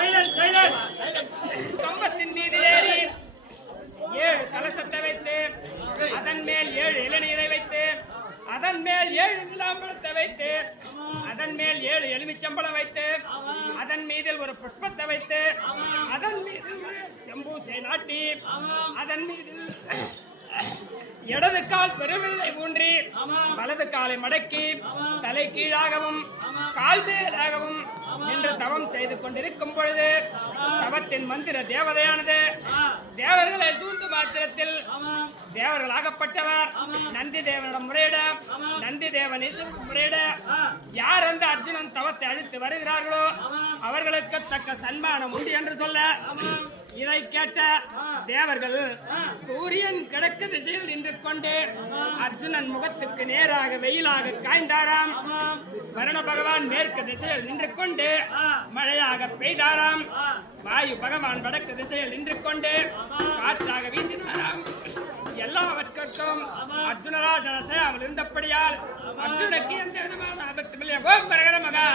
அரக்கன் கம்பத்தின் மீது ஏறி 7 கலசத்தை வைத்து அதன் மேல் 7 இளநீரை வைத்து அதன் மேல் 7 நிலாம்பழத்தை வைத்து அதன் மேல் 7 எலுமிச்சம்பழம் வைத்து அதன் மீதில் ஒரு புஷ்பத்தை வைத்து அதன் மீது செம்பூசை நாட்டி அதன் மீது இடது கால் பெருவில்லை ஊன்றி வலது காலை மடக்கி தலை கீழாகவும் கால் மேலாகவும் என்று தவம் செய்து கொண்டிருக்கும் பொழுது தவத்தின் மந்திர தேவதையானது தேவர்களை தூண்டு மாத்திரத்தில் தேவர்களாகப்பட்டவர் நந்தி தேவனிடம் முறையிட நந்தி தேவன் முறையிட யார் அந்த அர்ஜுனன் தவத்தை அழித்து வருகிறார்களோ அவர்களுக்கு தக்க சன்மானம் உண்டு என்று சொல்ல இதை கேட்ட தேவர்கள் சூரியன் கிழக்கு திசையில் நின்று கொண்டு அர்ஜுனன் முகத்துக்கு நேராக வெயிலாக காய்ந்தாராம். வருண பகவான் மேற்கு திசையில் நின்று கொண்டு மழையாக பெய்தாராம். வாயு பகவான் வடக்கு திசையில் நின்று கொண்டு காற்றாக வீசினாராம். எல்லாவற்றிற்கும் அர்ஜுனராஜன அவள் இருந்தபடியால் அர்ஜுனுக்கு எந்த விதமான ஆபத்தும் இல்லை. மகா